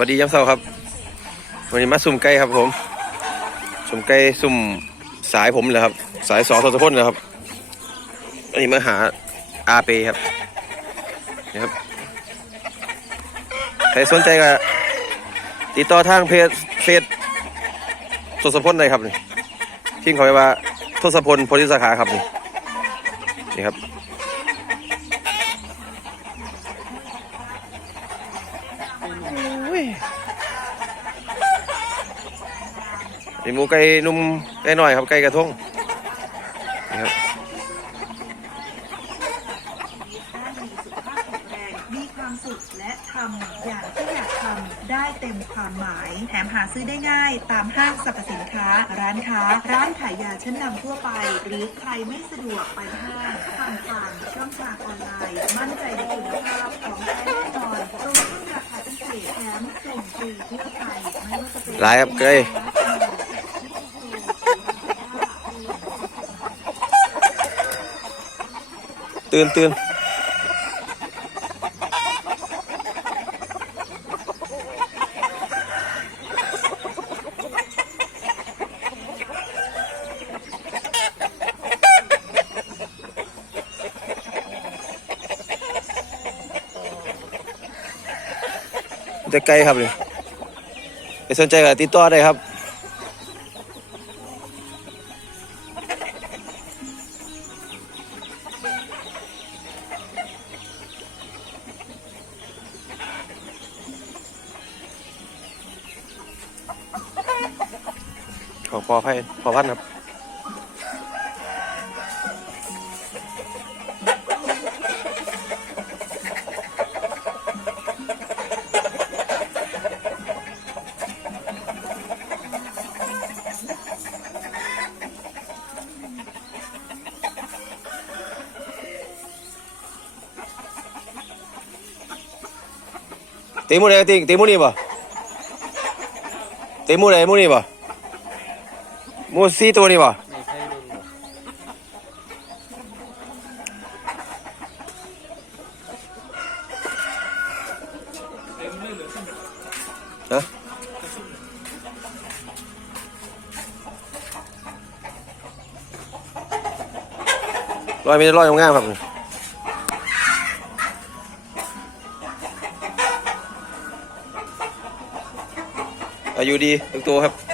วัสดียามเช้าครับ วันนี้มาสุ่มไก่ครับผมสุ่มไก่สุ่มสายผมเลยครับ สายสองทศพลนะครับอันนี้มาหาอาเปครับนี่ครับใครสนใจก็ติดต่อทางเพจเฟซทศพลได้ครับนี่พิมพ์เขาไปว่าทศพลโพธิสาขาครับนี่นี่ครับ นี่หมูไก่นุ่มไก่หน่อยครับไก่กระทงนี่ครับมีความสุขและทำอย่างที่อยากทำได้เต็มความหมาย แถมหาซื้อได้ง่าย ตามห้างสรรพสินค้า ร้านค้า ร้านขายยาชั้นนำทั่วไป หรือใครไม่สะดวกไปห้างสั่งผ่านช่องทางออนไลน์ มั่นใจในคุณภาพของแท้แน่นอนโปรโมชั่นราคาพิเศษแถมส่งฟรีทั่วไทยไม่ว่าจะเป็น หลายครับไก่ ตื่นตื่นจะไกลครับเลยไปสนใจกับติดต่อได้ครับ ขอพอให้พอพันครับตีมูเลยตีตีมูนี่ป่ะตีมูเลยมูนี่ป่ะมูสี่ตัวนี่ป่ะฮะร้อยไม่ได้ร้อยงามๆครับอายุดีทุกตัวครับ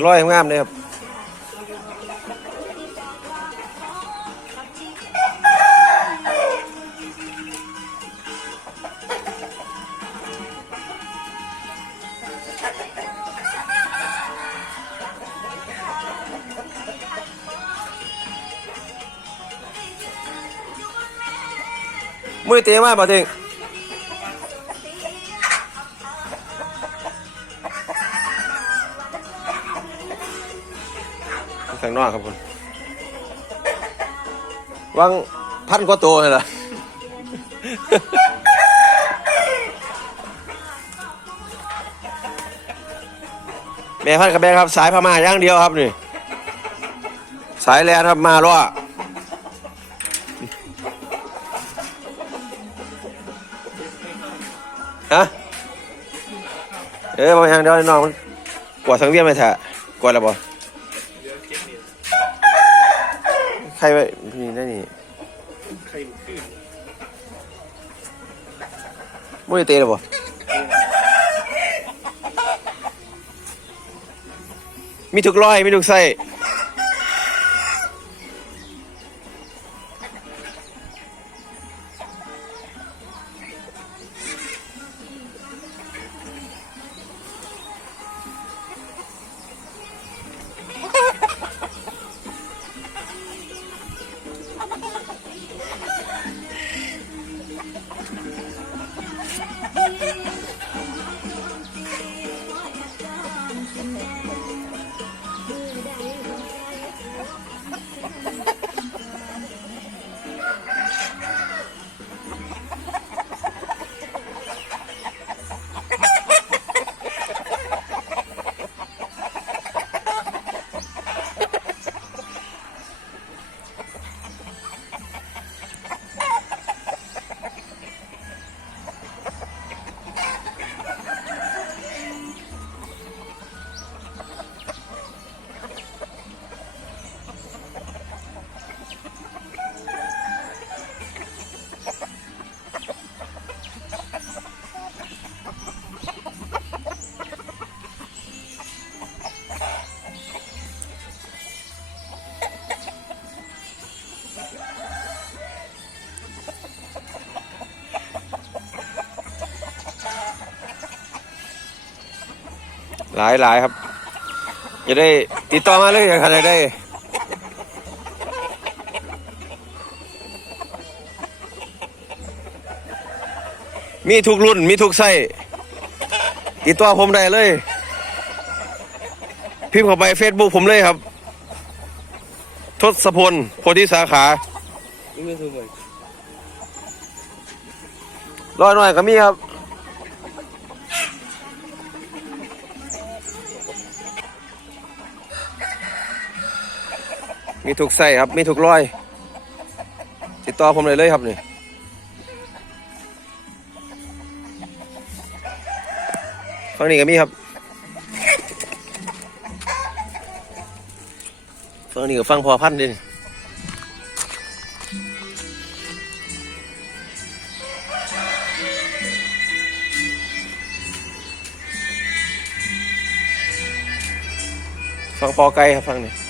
จะร้อยงามเลยครับมือเตะมากป่ะเต็ง ข้างนอกครับคุณวังพันกว่าตัวเลยล่ะแม่พันกับแม่ครับสายพม่าอย่างเดียวครับนี่สายแลนครับมาล้อฮะเออมาอย่างเดียวน้องมันกวาดสังเวียนไปแทะกวาดแล้วบ่ ใครไปพี่นี่ได้นี่มุ้ยเตะหรอปะมีทุกร้อยมีทุกไส้ หลายหลายครับ จะได้ติดต่อมาเลยอยากอะไรได้มีทุกรุ่นมีทุกไส้ติดต่อผมได้เลย พิมพ์เข้าไปเฟซบุ๊กผมเลยครับ ทศพลโพธิสาขานี่ไม่ถูกเลยร้อยหน่อยก็มีครับ มีทุกไส้ครับ มีทุกร้อย ติดต่อผมเลยเลยครับนี่ฝั่งนี้ก็มีครับฝั่งนี้ก็ฟังพอพันดิฟังปอไก่ครับฟังนี่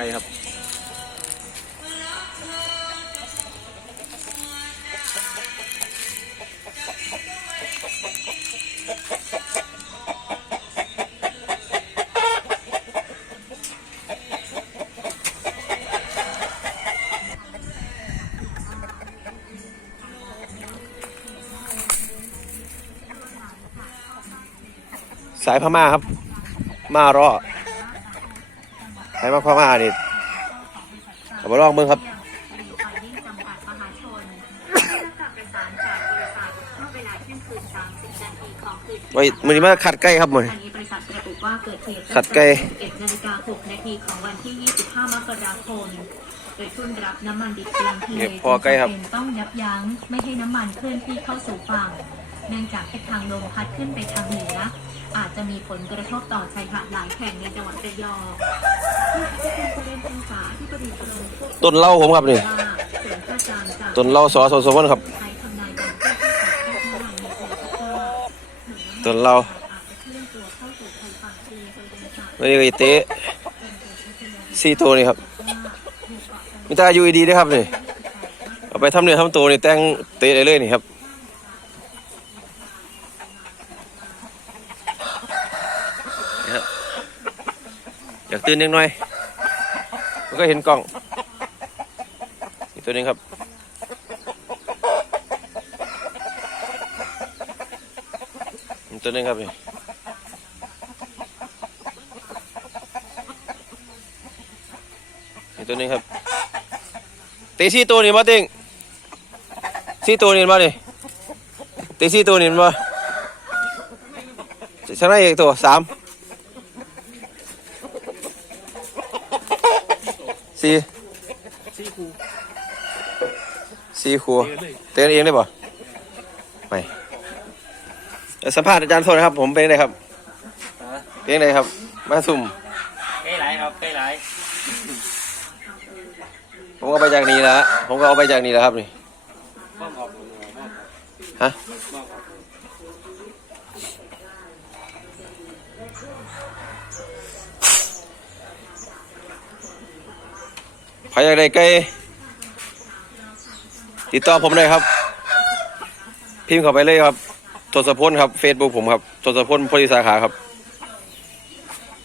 ก่ครับสายพม่าครับ มารอ สายมาพม่านี่เอามาลองเบิ่งครับยิ่งจำกัดมหาชนกับประสานจากบริษัทเมื่อเวลาเที่ยงคืน30นาทีของคืนไว้มันนี้มาขัดใกล้ครับมือทางนี้บริษัทระบุว่าเกิดเหตุขัดไกล11นาฬิกา6นาทีของวันที่ 25 มกราคมโดยทุนรับน้ำมันดิบกลางทะเลเนี่ยพอใกล้ครับจำเป็นต้องยับยั้งไม่ให้น้ำมันเคลื่อนที่เข้าสู่ฝั่ง เนื่องจากทิศทางลมพัดขึ้นไปทางเหนืออาจจะมีผลกระทบต่อชายหาดหลายแห่งในจังหวัดระยอง ต้นเล่าผมครับนี่ต้นเล่าสอสอสวนครับต้นเล่านี่ก็เตะสี่ตัวนี่ครับมิตาอยู่ดีด้วยครับนี่เอาไปทำเนื้อทำตัวนี่แต่งเตะได้เลยนี่ครับนี่ครับ อยากตื่นนิดหน่อยมันก็เห็นกล้องอีกตัวนึงครับอีกตัวนึงครับนี่อีกตัวนึงครับตีสี่ตัวนี่มาติงสี่ตัวนี่มาดิตีสี่ตัวนี่มาชนะอีกตัวสาม สี่ซี่คูสี่ครัวเต้นเองได้ป่ะไม่เดี๋ยวสัมภาษณ์อาจารย์โทษนะครับ ผมเป็นไงครับฮะเป็นไงครับ มาสุ่มใกล้ไรครับใกล้ไรผมก็เอาไปจากนี้แล้วผมก็เอาไปจากนี้แล้วครับนี่บ้องออกหมดเลยบ้องออกฮะ บ้องออก ใครอยากได้ไก่ติดต่อผมเลยครับ พิมพ์เข้าไปเลยครับทศพลครับเฟซบุ๊กผมครับทศพลพธิสาขาครับ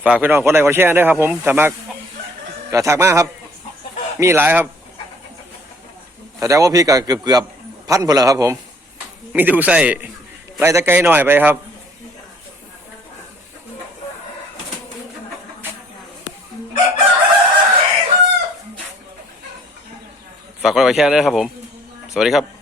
ฝากพี่น้องกดไลค์กดแชร์ด้วยครับ ผมสามารถกระทักมาครับ มีหลายครับแสดงว่าพี่ก็เกือบเกือบพันพนแล้วครับ ผม มีทุกไส้ไล่ตะไกลหน่อยไปครับ ฝากกดไว้แค่นี้นะครับผม สวัสดีครับ